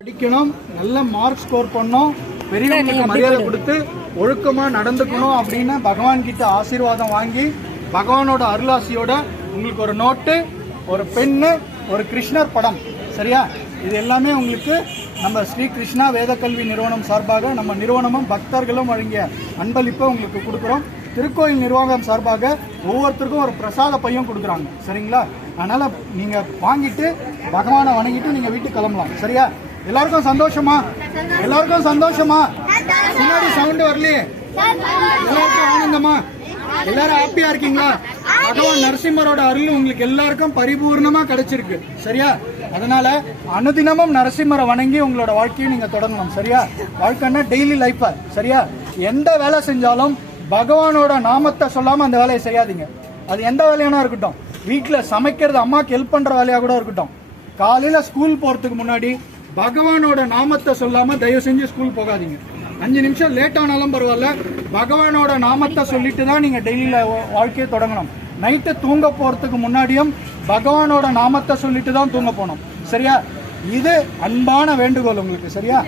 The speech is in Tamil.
படிக்கணும், நல்ல மார்க் ஸ்கோர் பண்ணணும், பெரியவங்களுக்கு மரியாதை கொடுத்து ஒழுக்கமா நடந்துக்கணும் அப்படின்னு பகவான் கிட்ட ஆசீர்வாதம் வாங்கி பகவானோட அருளாசியோட உங்களுக்கு ஒரு நோட்டு, ஒரு பென்னு, ஒரு கிருஷ்ணர் படம், சரியா? இது எல்லாமே உங்களுக்கு நம்ம ஸ்ரீ கிருஷ்ணா வேத கல்வி நிறுவனம் சார்பாக நம்ம நிறுவனமும் பக்தர்களும் வழங்கிய அன்பளிப்பை உங்களுக்கு கொடுக்குறோம். திருக்கோயில் நிர்வாகம் சார்பாக ஒவ்வொருத்தருக்கும் ஒரு பிரசாத பையும் கொடுக்குறாங்க, சரிங்களா? அதனால நீங்க வாங்கிட்டு பகவானை வணங்கிட்டு நீங்க வீட்டுக்கு கிளம்பலாம், சரியா? எல்லாருக்கும் சந்தோஷமா? எல்லாருக்கும் சந்தோஷமா? முன்னாடி சவுண்ட் வரலையே. எல்லாருக்கும் ஆனந்தமா? எல்லாரும் ஹாப்பியா இருக்கீங்களா? பகவான் நரசிம்மரோட அருள் உங்களுக்கு எல்லாருக்கும் பரிபூர்ணமா கிடைச்சிருக்கு, சரியா? அதனால அனுதினமும் நரசிம்மரை வணங்கி உங்களோட வாழ்க்கையை நீங்க தொடங்கணும், சரியா? வாழ்க்கைன்னா டெய்லி லைஃப், சரியா? எந்த வேலை செஞ்சாலும் பகவானோட நாமத்தை சொல்லாம அந்த வேலையை செய்யாதீங்க. அது எந்த வேலையானா இருக்கட்டும், வீட்டுல சமைக்கிறது, அம்மாக்கு ஹெல்ப் பண்ற வேலையா கூட இருக்கட்டும், காலையில ஸ்கூல் போறதுக்கு முன்னாடி பகவானோட நாமத்தை சொல்லாம தயவு செஞ்சு ஸ்கூல் போகாதீங்க. 5 நிமிஷம் லேட் ஆனாலும் பரவாயில்ல, பகவானோட நாமத்தை சொல்லிட்டு தான் நீங்க டெய்லியில வாழ்க்கையை தொடங்கணும். நைட்டு தூங்க போறதுக்கு முன்னாடியும் பகவானோட நாமத்தை சொல்லிட்டு தான் தூங்க போகணும், சரியா? இது அன்பான வேண்டுகோள் உங்களுக்கு, சரியா?